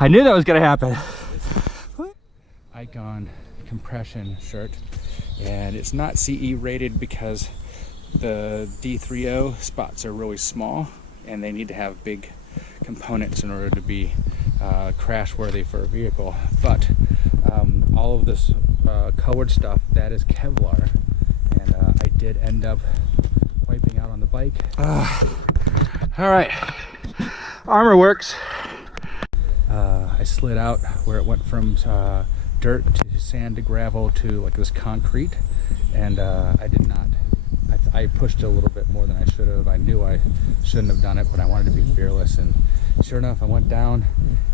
I knew that was gonna happen. Icon compression shirt, and it's not CE rated because the D30 spots are really small and they need to have big components in order to be crash worthy for a vehicle. But all of this colored stuff, that is Kevlar, and I did end up wiping out on the bike. All right, armor works. I slid out where it went from dirt to sand to gravel to like this concrete, and I did not. I pushed a little bit more than I should have. I knew I shouldn't have done it, but I wanted to be fearless, and sure enough, I went down,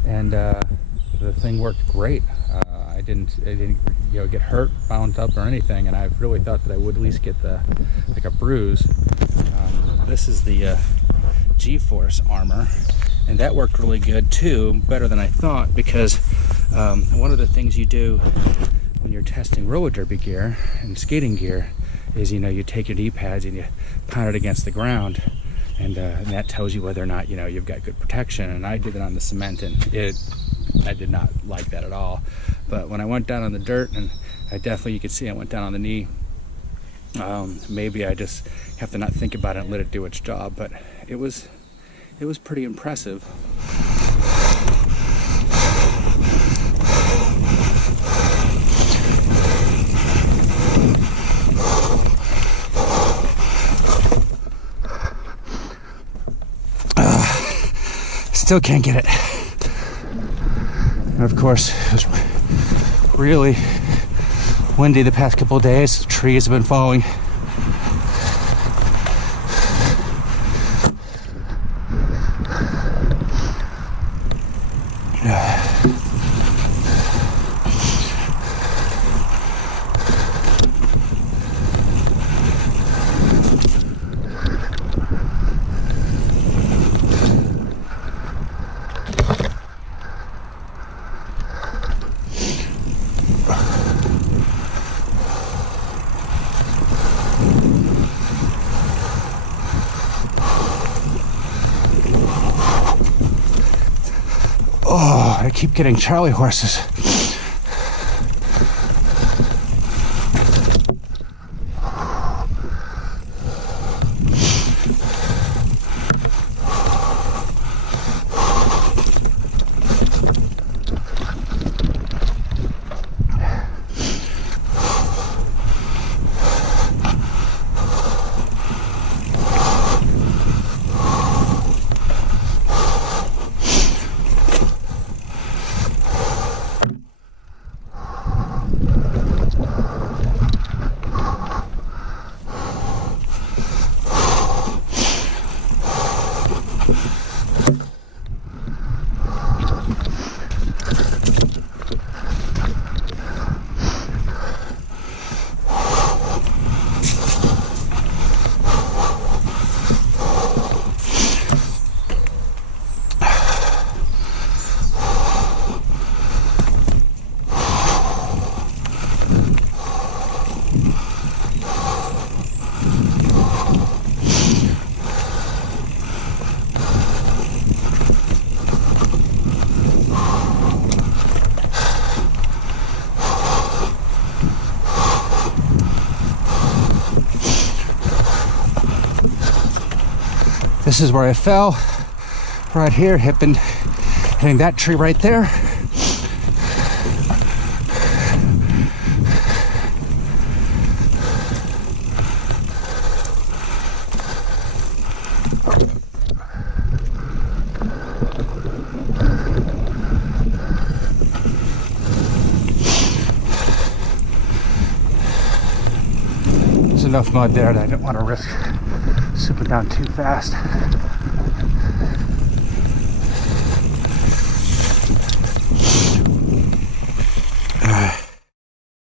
and the thing worked great. I didn't get hurt, bound up, or anything, and I really thought that I would at least get like a bruise. This is the G-Force armor, and that worked really good too, better than I thought, because one of the things you do when you're testing roller derby gear and skating gear is, you take your knee pads and you pound it against the ground, and that tells you whether or not you've got good protection. And I did it on the cement, and I did not like that at all. But when I went down on the dirt, and you could see I went down on the knee. Maybe I just have to not think about it and let it do its job, but it was pretty impressive. Still can't get it. And of course, it was really windy the past couple of days. The trees have been falling. Oh, I keep getting Charlie horses. This is where I fell, right here, hitting that tree right there. There's enough mud there that I didn't want to risk slipping down too fast.